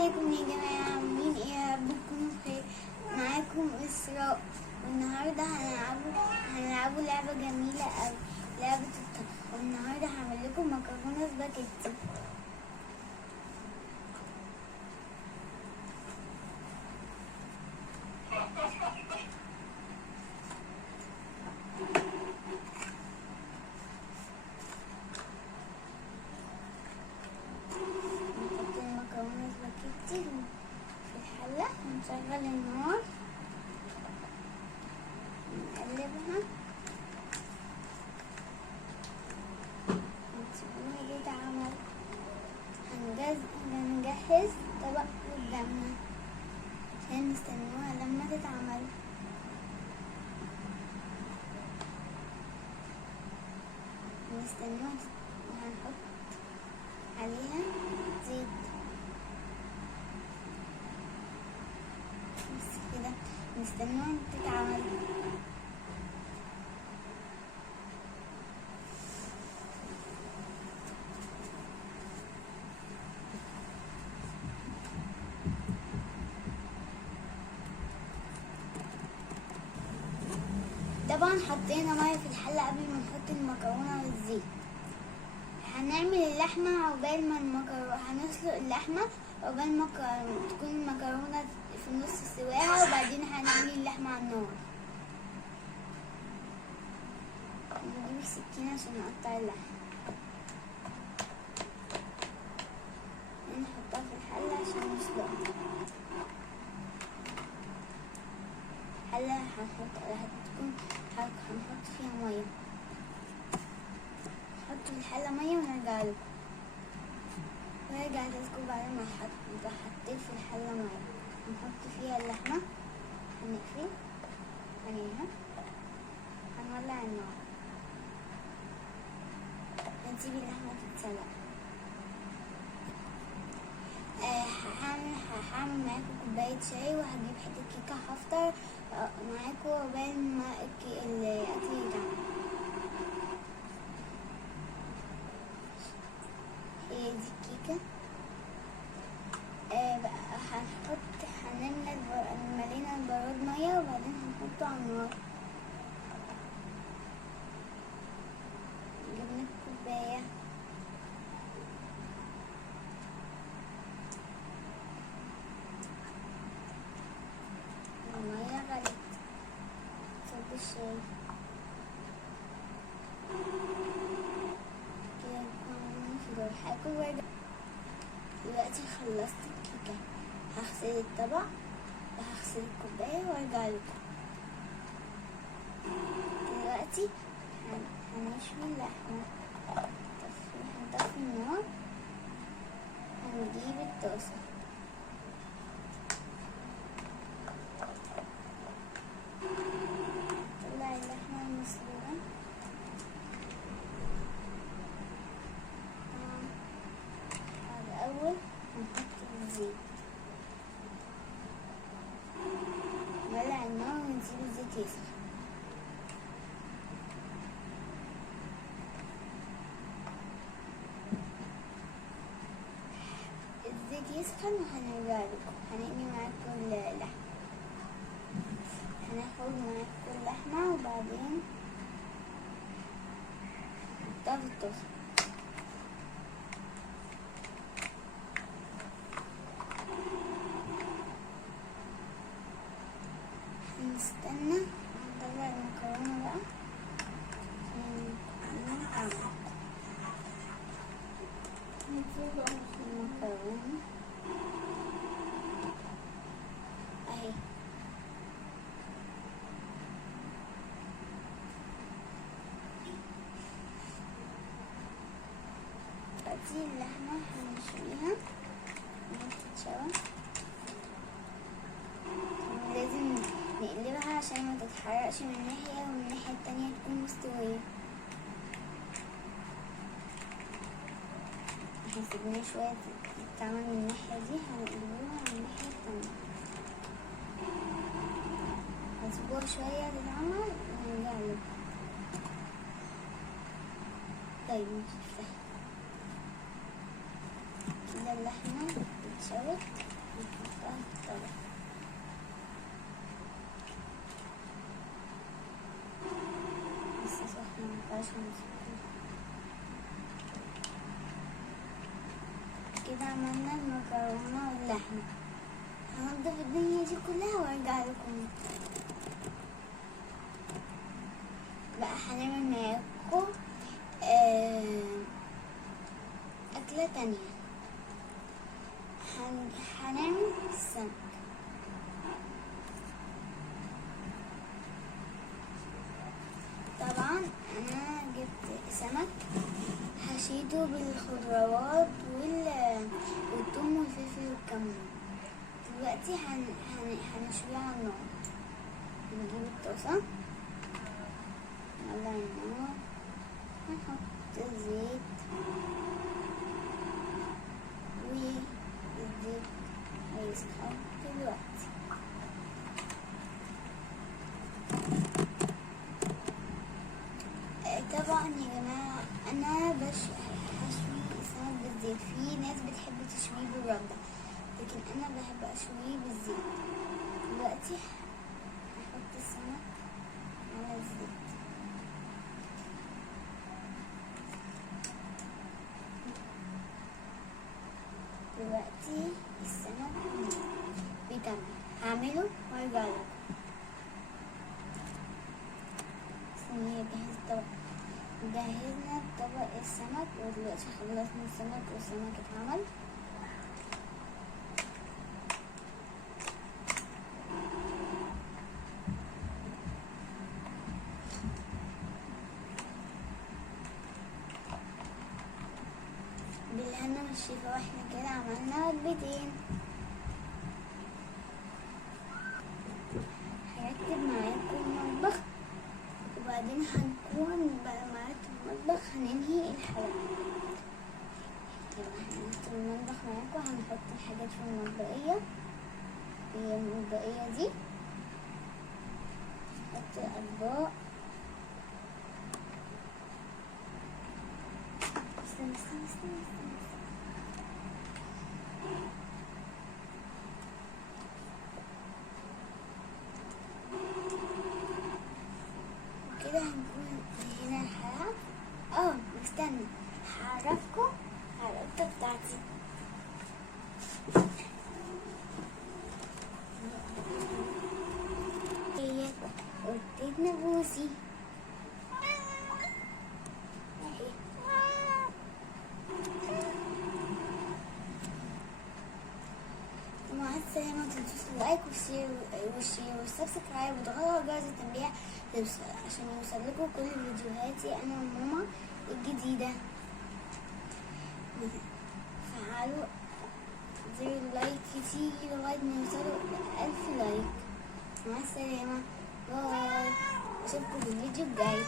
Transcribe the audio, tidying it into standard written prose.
ازيكم يا جماعة؟ عاملين ايه؟ يا رب تكونوا بخير. معاكم إسراء، والنهاردة هنلعبوا لعبة جميلة أوي، لعبة الطبخ. والنهاردة هعمل لكم مكرونة سباكيتي. نحط المكرونة سباكيتي في الحلة ونشغل النار، نقلبها ونسيبوها تتعمل. هنجهز طبق قدامنا عشان نستنوها لما تتعمل. نستنوها وهنحط عليها زيت بس كده، نستنوها تتعمل. طبعا حطينا ميه في الحله قبل ما نحط المكرونه والزيت. هنعمل اللحمه عقبال ما هنسلق اللحمه عقبال ما تكون المكرونه في نص سواها، وبعدين هنعمل اللحمه على النار. نجيب السكينه عشان نقطع اللحمه، نحطها في الحله عشان نسلقها. الحله هنحط فيها ميه، نحط في الحله ميه ونرجع لكم. بعد ما حطيت في الحله ميه هنحط فيها اللحمه، هنقفل عليها، هنولع النار، هنسيب اللحمه تتسلق. هعمل معاكم كوبايه شاي، وهجيب حته كيكه هفطر معاكم عقبال ما الاكل يتعمل. هي دي الكيكه. ملينا البراد ميه، وبعدين هنحطه على النار. جبنا الكوبايه، الميه غلت، صب الشاي كده في هاكل وارجع. دلوقتي خلصت الكيكه، هغسل الطبق وهغسل الكوبايه وارجع لكم. دلوقتي هنشوي اللحمه، هنطفي النار، هنجيب الطاسه، نطلع اللحمه المسلوقه. الأول هنحط الزيت، نولع النار ونسيب الزيت يسخن. الزيت يسخن وهنرجع لكم، هنقلي معاكم اللحمة. هناخد معاكم اللحمة وبعدين نحطها في الطاسة. نستنى نطلع المكرونة بقى المكرونة اهي. دي اللحمة هنشويها تتشوى، لازم نقلبها عشان ما تتحرقش من ناحية ومن الناحية التانية تكون مستوية. هنسيبها شوية تتعمل من الناحية دي، هنقلبوها من الناحية التانية، هنسيبوها شوية تتعمل ونرجع لكم. طيب نفتح كده اللحمة اتشوت. نحطها في الطبق. لسه سخنة مينفعش نمسكها. كده عملنا المكرونة واللحمة. هنضف الدنيا دي كلها وارجع لكم. بقى هنعمل معاكم أكلة تانية. هنعمل السمك. طبعا انا جبت سمك هشيده بالخضروات والثوم والفلفل والكمون. دلوقتي هنشويه على النار. نجيب الطاسة، نولع النار، هنحط الزيت والزيت هيسخن دلوقتي. طبعا يا جماعة أنا هشوي السمك بالزيت. في ناس بتحب تشويه بالردة، لكن أنا بحب أشويه بالزيت. دلوقتي هحط السمك على الزيت. دلوقتي السمك بيتعمل، هعمله وارجع لكم. صينية جهزنا طبق السمك، ودلوقتي خلصنا السمك والسمك اتعمل. بالهنا والشفا. واحنا كده عملنا وجبتين. هرتب معاكم المطبخ وبعدين هنكون بقى معاكم المطبخ هننهي الحلقة. هنرتب المطبخ معاكم، هنحط الحاجات في المطبقية. هي المطبقية دي نحط الأطباق. استنى. وكده هنكون هنا الحلقة. استنى هعرفكم على القطة بتاعتي. هي قطتنا بوسي. مع السلامة. متنسوش اللايك والشير والسبسكرايب وتضغطوا على جرس التنبيه عشان يوصلكوا كل فيديوهاتي انا وماما الجديدة. فعلوا زر اللايك كتير لغاية ما يوصلوا 1000 لايك. مع السلامة، باي، اشوفكم في الفيديو الجاي.